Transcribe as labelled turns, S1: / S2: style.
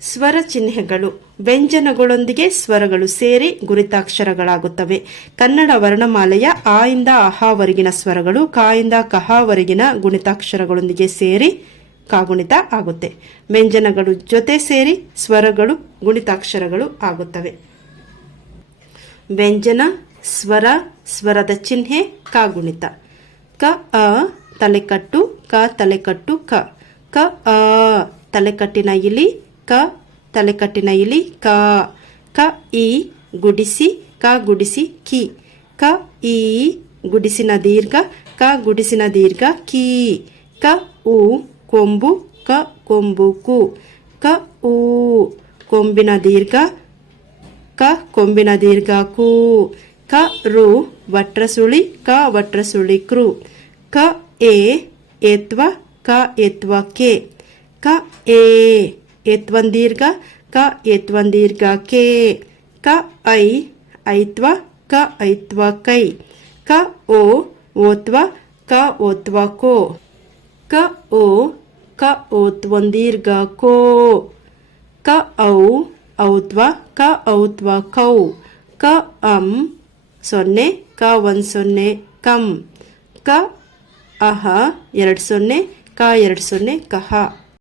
S1: ಸ್ವರ ಚಿಹ್ನೆಗಳು ವ್ಯಂಜನಗಳೊಂದಿಗೆ ಸ್ವರಗಳು ಸೇರಿ ಗುರಿತಾಕ್ಷರಗಳಾಗುತ್ತವೆ. ಕನ್ನಡ ವರ್ಣಮಾಲೆಯ ಆ ಇಂದ ಅಹಾವರೆಗಿನ ಸ್ವರಗಳು, ಕಾಯಿಂದ ಕಹಾವರೆಗಿನ ಗುಣಿತಾಕ್ಷರಗಳೊಂದಿಗೆ ಸೇರಿ ಕಾಗುಣಿತ ಆಗುತ್ತೆ. ವ್ಯಂಜನಗಳು ಜೊತೆ ಸೇರಿ ಸ್ವರಗಳು, ಗುಣಿತಾಕ್ಷರಗಳು ಆಗುತ್ತವೆ. ವ್ಯಂಜನ, ಸ್ವರ, ಸ್ವರದ ಚಿಹ್ನೆ, ಕಾಗುಣಿತ. ಕ, ಅ, ತಲೆಕಟ್ಟು, ಕ ತಲೆಕಟ್ಟು, ಕ. ಕ, ಅ, ತಲೆಕಟ್ಟಿನ ಇಲಿ ಕ ತಲೆಕಟ್ಟಿನ ಇಲಿ, ಕ ಕ ಇ ಗುಡಿಸಿ, ಕ, ಗುಡಿಸಿ, ಕಿ. ಕ, ಈ, ಗುಡಿಸಿನ ದೀರ್ಘ, ಕ, ಗುಡಿಸಿನ ದೀರ್ಘ, ಕಿ. ಕ ಉ ಕೊಂಬು, ಕ, ಕೊಂಬು, ಕು. ಕ, ಊ, ಕೊಂಬಿನ ದೀರ್ಘ, ಕ, ಕೊಂಬಿನ ದೀರ್ಘ, ಕು. ಕ, ರು, ವಟ್ರಸುಳಿ, ಕ, ವಟ್ರಸುಳಿ, ಕೃ. ಕ, ಎ ಎತ್ವ ಕ ಎತ್ವ ಕೆ. ಕ, ಎ ಎತ್ವನ್ ದೀರ್ಘ, ಕ ಎತ್ವನ್ ದೀರ್ಘ ಕೆ, ಕ ಐ, ಐತ್ವ, ಕ ಐತ್ವ ಕೈ, ಕ ಓ, ಓತ್ವ, ಕ ಓತ್ವ ಕೋ, ಕ ಓ, ಕ ಓತ್ವನ್ ದೀರ್ಘ ಕೋ, ಕ ಔ, ಔತ್ವ, ಕ ಔತ್ವ ಕೌ, ಕ ಅಂ ಸೊನ್ನೆ, ಕ ಒಂದು ಸೊನ್ನೆ, ಕಂ, ಕ ಅಹ, ಎರಡು ಸೊನ್ನೆ, ಕ ಎರಡು ಸೊನ್ನೆ, ಕಹ.